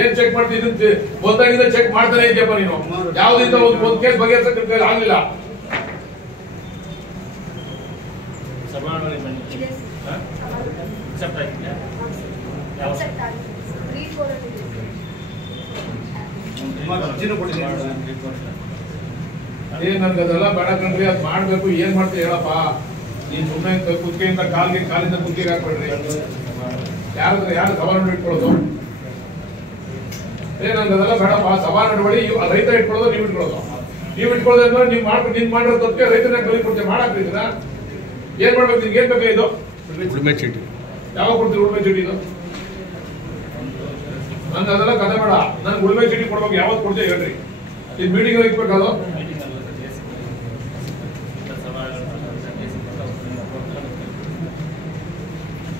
ಏನ್ ಚೆಕ್ ಮಾಡ್ತಿದ್ದೀನಿ ಗೊತ್ತಾಗಿದೆ ಚೆಕ್ ಮಾಡ್ತಾನೆ ಇದೆಯಪ್ಪ ನೀನು ಯಾವ್ದಿಂದ ಒಂದು ಕೇಸ್ ಬಗೆಹರಿಸಕ್ಕೆ ಆಗ್ಲಿಲ್ಲ ನನ್ಗೆ ಅದೆಲ್ಲ ಬೇಡ ಕಣ್ರಿ ಅದ್ ಮಾಡ್ಬೇಕು ಏನ್ ಮಾಡ್ತೀವಿ ಹೇಳಪ್ಪ ನೀನ್ ಸುಮ್ಮನೆ ಕುತ್ತಿಗೆಯಿಂದ ಕಾಲಿಂದ ಕುತ್ತಿಗೆ ಹಾಕ್ಬೇಡ್ರಿ ಯಾರು ಸವಾಲು ಇಟ್ಕೊಳ್ಳೋದು ನನ್ಗೆ ಅದೆಲ್ಲ ಬೇಡಪ್ಪ ಸವಾಲು ನಡವಳಿ ರೈತ ಇಟ್ಕೊಳ್ಳೋದು ನೀವ್ ಇಟ್ಕೊಳ್ಳೋದಂದ್ರೆ ನೀವ್ ಮಾಡ್ಕೊಂಡು ನೀನ್ ಮಾಡಿರೋ ತಪ್ಪಿಗೆ ರೈತನ ಕಲಿ ಕೊಡ್ತೀವಿ ಮಾಡಾಕ್ತಿದ್ರ ಏನ್ ಮಾಡ್ಬೇಕು ನಿಮ್ಗೆ ಏನ್ ಬೇಕಾ ಇದು ಉಳುಮೆ ಚೀಟಿ ಯಾವಾಗ ಕೊಡ್ತೀರಿ ಉಳುಮೆ ಚೀಟಿ ಇದು ನನ್ಗೆ ಅದೆಲ್ಲ ಕತೆ ಬೇಡ ನನ್ಗೆ ಉಳುಮೆ ಚೀಟಿ ಕೊಡ್ಬೇಕು ಯಾವತ್ತು ಕೊಡ್ತೀವಿ ಹೇಳ್ರಿ ಇದು ಮೀಟಿಂಗ್ ಇಕ್ಬೇಕದು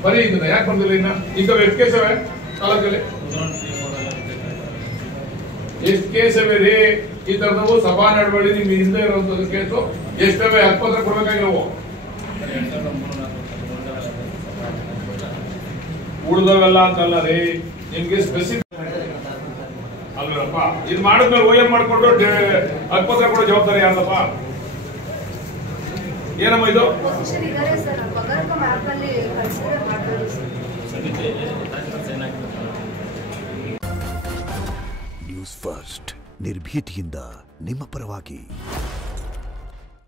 ಬರೀ ಇದನ್ನ ಯಾಕೆ ಬಂದಿಲ್ಲ ಇನ್ನ ಈಗ ಎಷ್ಟು ಕೇಸ್ ಅವೆ ತಾಲೂಕಲ್ಲಿ ಎಷ್ಟು ಕೇಸ್ ಅವೆ ರೀ ಈ ತರದವು ಸಭಾ ನಡವಳಿ ನಿಮ್ ಹಿಂದೆ ಇರುವಂತದ್ದು ಕೇಸು ಎಷ್ಟವೆ ಹಕ್ಕುಪತ್ರ ಕೊಡ್ಬೇಕಾಗಿರೋವು ಉಳಿದವೆಲ್ಲ ಅಂತಲ್ಲ ರೀ ನಿಮ್ಗೆ ಸ್ಪೆಸಿಫಿಕ್ ಅಲ್ವಪ್ಪ ಇದು ಮಾಡಿದ್ಮೇಲೆ ಓಎಂ ಮಾಡ್ಕೊಂಡು ಹಕ್ಕುಪತ್ರ ಕೊಡೋ ಜವಾಬ್ದಾರಿ ಯಾರ್ದಪ್ಪ ಏನಮ್ಮ ಇದು ನ್ಯೂಸ್ ಫಸ್ಟ್ ನಿರ್ಭೀತಿಯಿಂದ ನಿಮ್ಮ ಪರವಾಗಿ.